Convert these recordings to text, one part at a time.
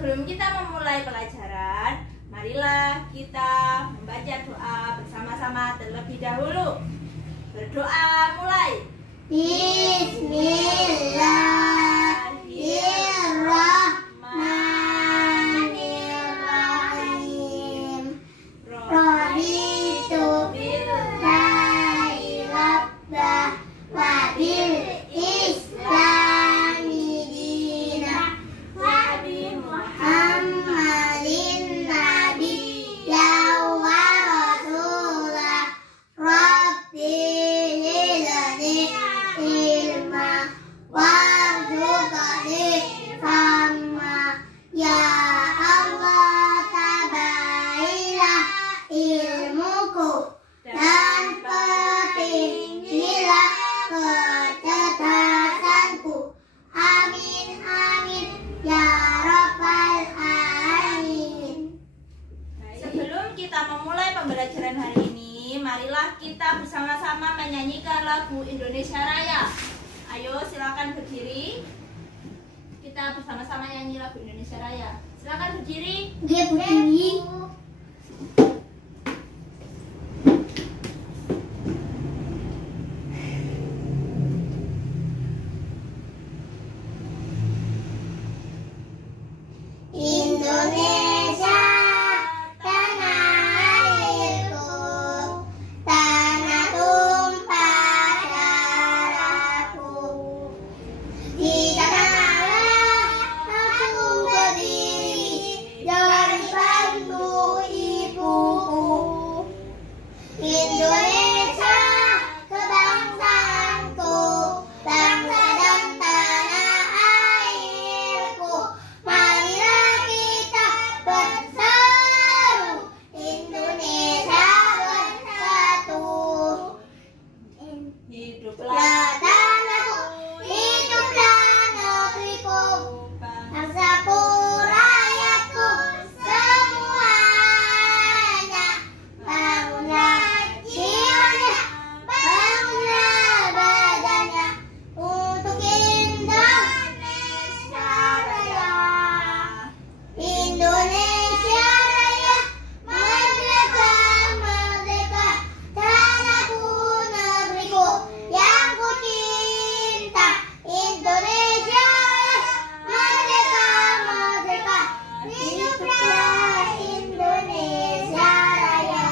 sebelum kita memulai pelajaran, marilah kita membaca doa bersama-sama terlebih dahulu. Berdoa mulai. Bismillahirrahmanirrahim. Raditu billahi rabban wa bil islami dinan wa bi Muhammadin nabiyyan wa rasulah. Rabbi zidni ilma warzuqni fahma. Ya Allah, tabailah ilmuku dan petinggilah kecerdasanku. Amin amin ya rabbal alamin. Sebelum kita memulai pembelajaran hari ini, marilah kita bersama-sama menyanyikan lagu Indonesia Raya. Ayo silakan berdiri. Kita bersama-sama nyanyi lagu Indonesia Raya. Silakan berdiri. Dia berdiri. Indonesia, tanah airku, tanah tumpah darahku. Di tanahlah aku berdiri dan bantu ibuku. Indonesia, kebangsaanku, bangsa dan tanah airku. Marilah kita bersatu, Indonesia bersatu. Hiduplah Tanahku, hiduplah negeriku, bangsaku, rakyatku, semuanya. Bangunlah jiwanya, bangunlah badannya untuk Indonesia Raya. Indonesia Raya, merdeka, merdeka, tanahku, negeriku yang ku cinta. Indonesia Raya, merdeka, merdeka, hiduplah Indonesia Raya.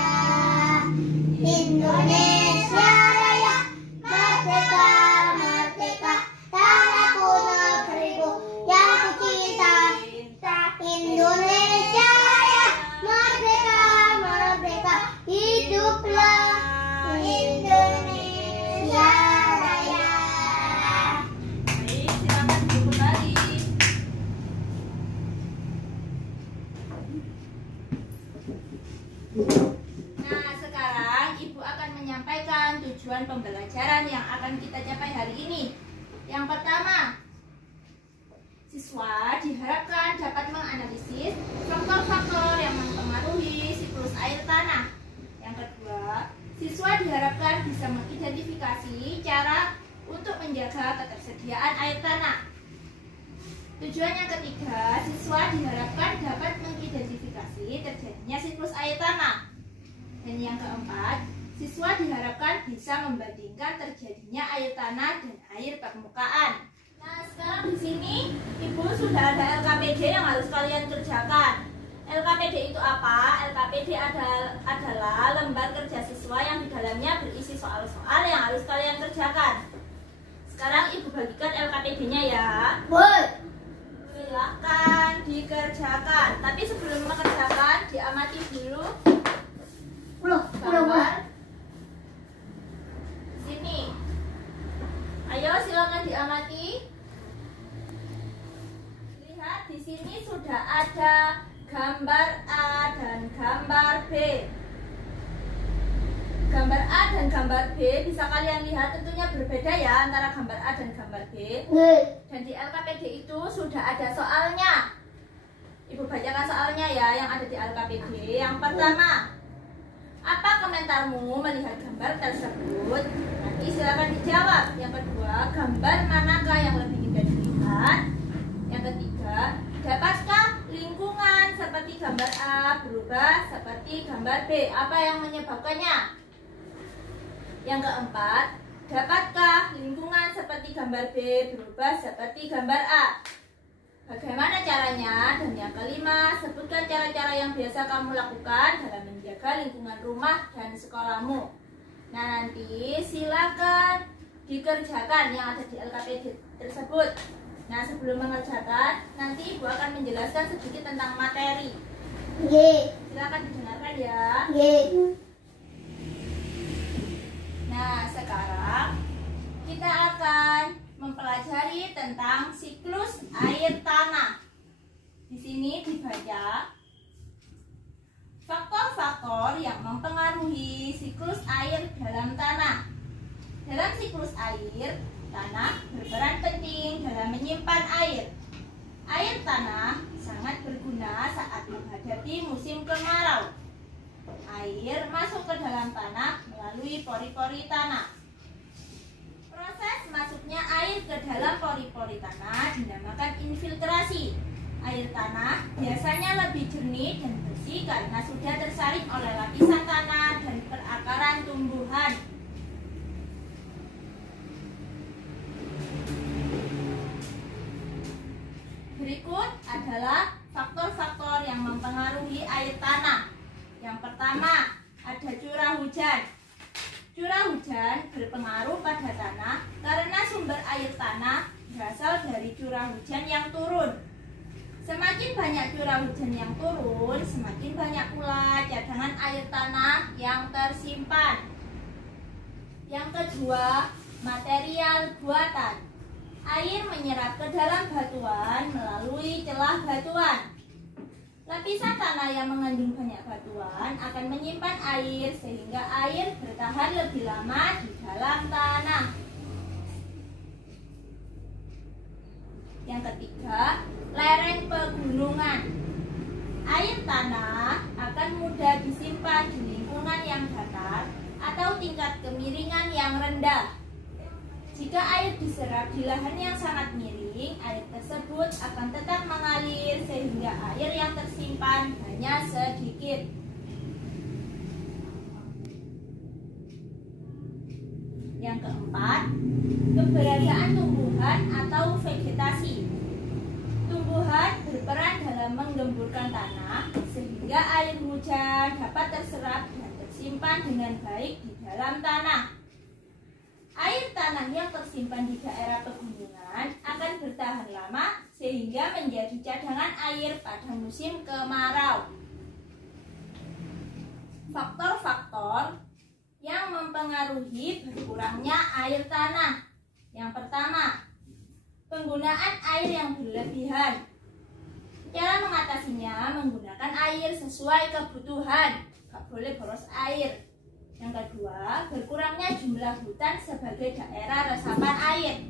Indonesia Raya, merdeka, merdeka, tanahku, negeriku yang ku cinta. Indonesia Raya, merdeka, merdeka, hiduplah Indonesia Raya. Baik, silakan duduk kembali. Nah, sekarang Ibu akan menyampaikan tujuan pembelajaran yang akan kita capai hari ini. Yang pertama, siswa diharapkan dapat menganalisis faktor-faktor yang mempengaruhi siklus air tanah. Yang kedua, siswa diharapkan bisa mengidentifikasi cara untuk menjaga ketersediaan air tanah. Tujuan yang ketiga, siswa diharapkan dapat mengidentifikasi terjadinya siklus air tanah. Dan yang keempat, siswa diharapkan bisa membandingkan terjadinya air tanah dan air permukaan. Nah, sekarang di sini Ibu sudah ada LKPD yang harus kalian kerjakan. LKPD itu apa? LKPD adalah lembar kerja siswa yang di dalamnya berisi soal-soal yang harus kalian kerjakan. Sekarang Ibu bagikan LKPD-nya ya. Boleh. Silakan dikerjakan. Tapi sebelum mengerjakan, diamati dulu gambar sini. Ayo silakan diamati. Lihat di sini sudah ada gambar A dan gambar B. Gambar A dan gambar B bisa kalian lihat tentunya berbeda ya antara gambar A dan gambar B. Dan di LKPD itu sudah ada soalnya. Ibu bacakan soalnya ya yang ada di LKPD. Yang pertama, apa komentarmu melihat gambar tersebut? Nanti silakan dijawab. Yang kedua, gambar manakah yang lebih indah dilihat? Yang ketiga, dapatkah seperti gambar A berubah seperti gambar B? Apa yang menyebabkannya? Yang keempat, dapatkah lingkungan seperti gambar B berubah seperti gambar A? Bagaimana caranya? Dan yang kelima, sebutkan cara-cara yang biasa kamu lakukan dalam menjaga lingkungan rumah dan sekolahmu. Nah, nanti silakan dikerjakan yang ada di LKPD tersebut. Nah, sebelum mengerjakan, nanti Ibu akan menjelaskan sedikit tentang materi. Silakan didengarkan ya. Nah, sekarang kita akan mempelajari tentang siklus air tanah. Di sini dibaca faktor-faktor yang mempengaruhi siklus air dalam tanah. Dalam siklus air, tanah berperan penting dalam menyimpan air. Air tanah sangat berguna saat menghadapi musim kemarau. Air masuk ke dalam tanah melalui pori-pori tanah. Proses masuknya air ke dalam pori-pori tanah dinamakan infiltrasi. Air tanah biasanya lebih jernih dan bersih karena sudah tersaring oleh lapisan tanah dan perakaran tumbuhan. Berikut adalah faktor-faktor yang mempengaruhi air tanah. Yang pertama, ada curah hujan. Curah hujan berpengaruh pada tanah karena sumber air tanah berasal dari curah hujan yang turun. Semakin banyak curah hujan yang turun, semakin banyak pula cadangan air tanah yang tersimpan. Yang kedua, material buatan. Air menyerap ke dalam batuan melalui celah batuan. Lapisan tanah yang mengandung banyak batuan akan menyimpan air sehingga air bertahan lebih lama di dalam tanah. Yang ketiga, lereng pegunungan. Air tanah akan mudah disimpan di lingkungan yang datar atau tingkat kemiringan yang rendah. Jika air diserap di lahan yang sangat miring, air tersebut akan tetap mengalir sehingga air yang tersimpan hanya sedikit. Yang keempat, keberadaan tumbuhan atau vegetasi. Tumbuhan berperan dalam menggemburkan tanah sehingga air hujan dapat terserap dan tersimpan dengan baik di dalam tanah. Air tanah yang tersimpan di daerah pegunungan akan bertahan lama sehingga menjadi cadangan air pada musim kemarau. Faktor-faktor yang mempengaruhi berkurangnya air tanah. Yang pertama, penggunaan air yang berlebihan. Cara mengatasinya menggunakan air sesuai kebutuhan, tak boleh boros air. Yang kedua, berkurangnya jumlah hutan sebagai daerah resapan air.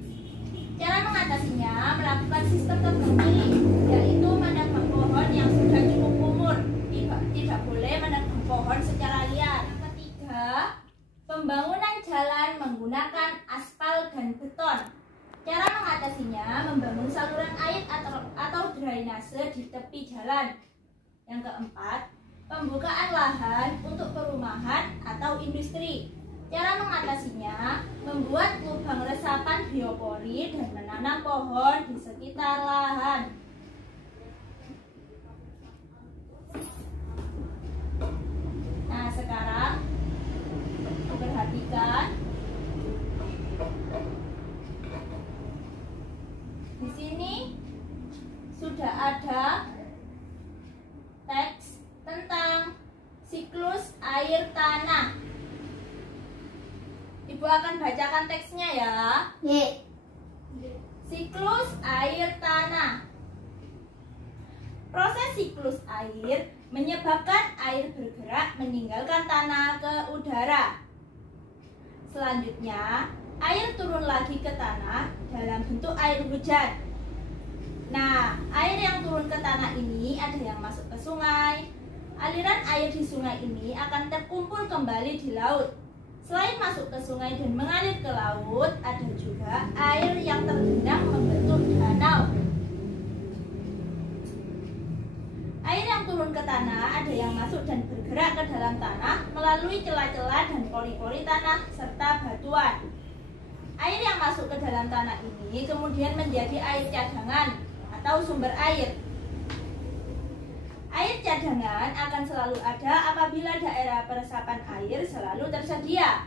Cara mengatasinya melakukan sistem tebang-pilih, yaitu menebang pohon yang sudah cukup umur. Tidak boleh menebang pohon secara liar. Yang ketiga, pembangunan jalan menggunakan aspal dan beton. Cara mengatasinya membangun saluran air atau drainase di tepi jalan. Yang keempat, pembukaan lahan untuk perumahan atau industri. Cara mengatasinya membuat lubang resapan biopori dan menanam pohon di sekitar lahan. Nah, sekarang perhatikan. Di sini sudah ada teks tentang siklus air tanah. Ibu akan bacakan teksnya ya. Siklus air tanah. Proses siklus air menyebabkan air bergerak meninggalkan tanah ke udara. Selanjutnya, air turun lagi ke tanah dalam bentuk air hujan. Nah, air yang turun ke tanah ini ada yang masuk ke sungai. Aliran air di sungai ini akan terkumpul kembali di laut. Selain masuk ke sungai dan mengalir ke laut, ada juga air yang tergenang membentuk danau. Air yang turun turun ke tanah, ada yang masuk dan bergerak ke dalam tanah melalui celah-celah dan pori-pori tanah serta batuan. Air yang masuk ke dalam tanah ini kemudian menjadi air cadangan atau sumber air. Air cadangan akan selalu ada apabila daerah peresapan air selalu tersedia.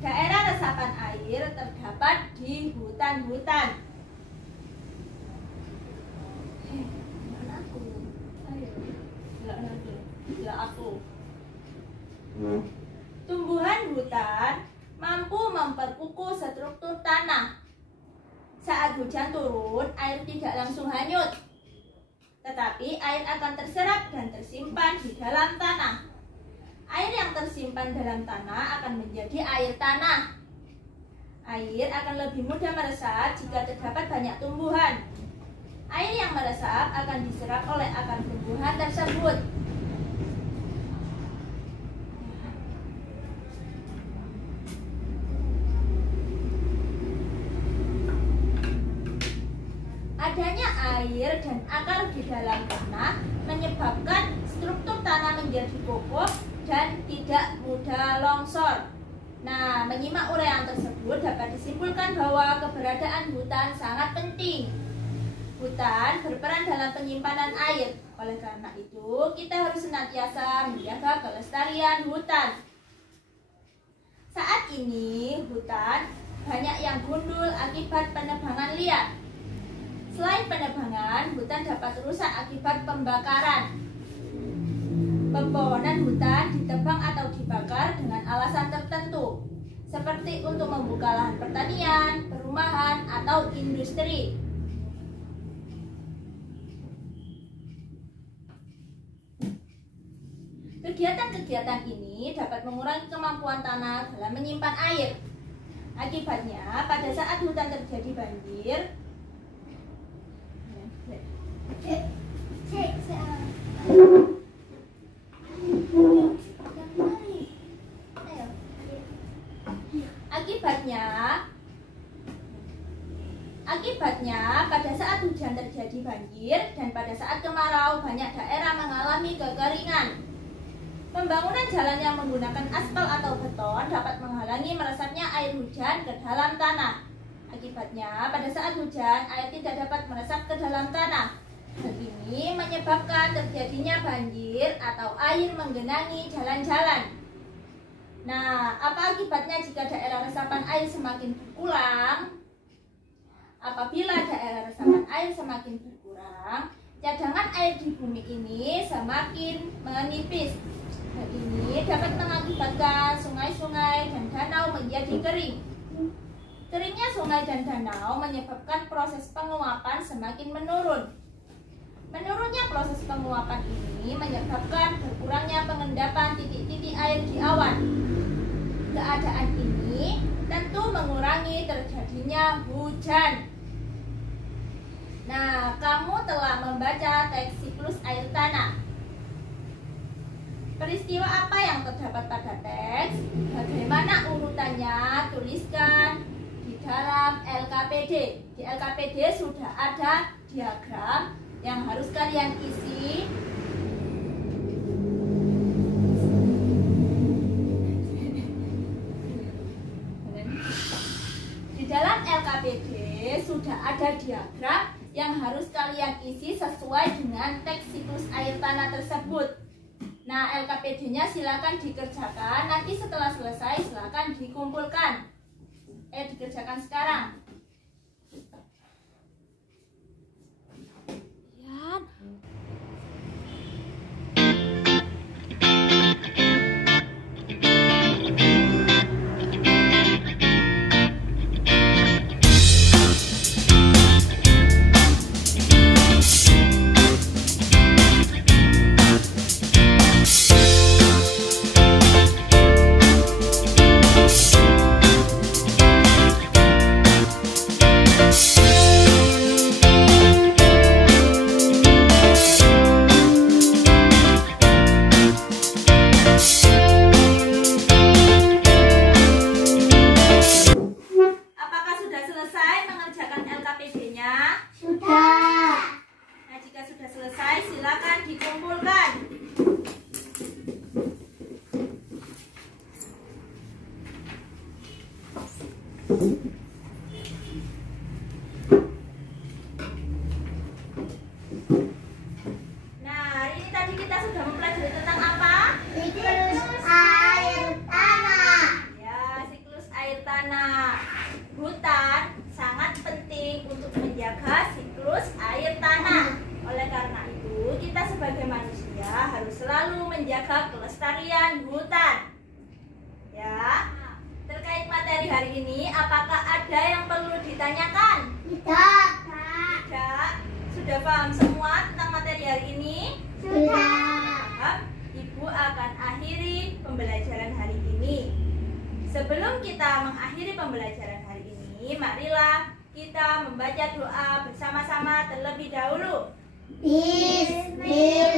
Daerah resapan air terdapat di hutan-hutan. Tumbuhan hutan mampu memperkukuh struktur tanah. Saat hujan turun, air tidak langsung hanyut, tetapi air akan terserap dan tersimpan di dalam tanah. Air yang tersimpan dalam tanah akan menjadi air tanah. Air akan lebih mudah meresap jika terdapat banyak tumbuhan. Air yang meresap akan diserap oleh akar tumbuhan tersebut. Adanya air dan akar di dalam tanah menyebabkan struktur tanah menjadi kokoh dan tidak mudah longsor. Nah, menyimak uraian tersebut dapat disimpulkan bahwa keberadaan hutan sangat penting. Hutan berperan dalam penyimpanan air. Oleh karena itu, kita harus senantiasa menjaga kelestarian hutan. Saat ini, hutan banyak yang gundul akibat penebangan liar. Selain penebangan, hutan dapat rusak akibat pembakaran. Pepohonan hutan ditebang atau dibakar dengan alasan tertentu, seperti untuk membuka lahan pertanian, perumahan, atau industri. Kegiatan-kegiatan ini dapat mengurangi kemampuan tanah dalam menyimpan air. Akibatnya, pada saat hutan terjadi banjir, Akibatnya, pada saat hujan terjadi banjir dan pada saat kemarau, banyak daerah mengalami kekeringan. Pembangunan jalan yang menggunakan aspal atau beton dapat menghalangi meresapnya air hujan ke dalam tanah. Akibatnya, pada saat hujan, air tidak dapat meresap ke dalam tanah. Hal ini menyebabkan terjadinya banjir atau air menggenangi jalan-jalan. Nah, apa akibatnya jika daerah resapan air semakin berkurang? Apabila daerah resapan air semakin berkurang, cadangan air di bumi ini semakin menipis. Hal ini dapat mengakibatkan sungai-sungai dan danau menjadi kering. Keringnya sungai dan danau menyebabkan proses penguapan semakin menurun. Menurunnya proses penguapan ini menyebabkan berkurangnya pengendapan titik-titik air di awan. Keadaan ini tentu mengurangi terjadinya hujan. Nah, kamu telah membaca teks siklus air tanah. Peristiwa apa yang terdapat pada teks? Bagaimana urutannya? Tuliskan di dalam LKPD. Di LKPD sudah ada diagram yang harus kalian isi. Di dalam LKPD sudah ada diagram yang harus kalian isi sesuai dengan teks siklus air tanah tersebut. Nah, LKPD-nya silakan dikerjakan. Nanti setelah selesai silakan dikumpulkan. Dikerjakan sekarang. Sudah sudah mempelajari tentang apa? Siklus air tanah. Ya, siklus air tanah. Hutan sangat penting untuk menjaga siklus air tanah. Oleh karena itu, kita sebagai manusia harus selalu menjaga kelestarian hutan. Ya, terkait materi hari ini, apakah ada yang perlu ditanyakan? Tidak. Tidak. Sudah paham semua tentang materi hari ini? Sudah. Ibu akan akhiri pembelajaran hari ini. Sebelum kita mengakhiri pembelajaran hari ini, marilah kita membaca doa bersama-sama terlebih dahulu. Bismillah.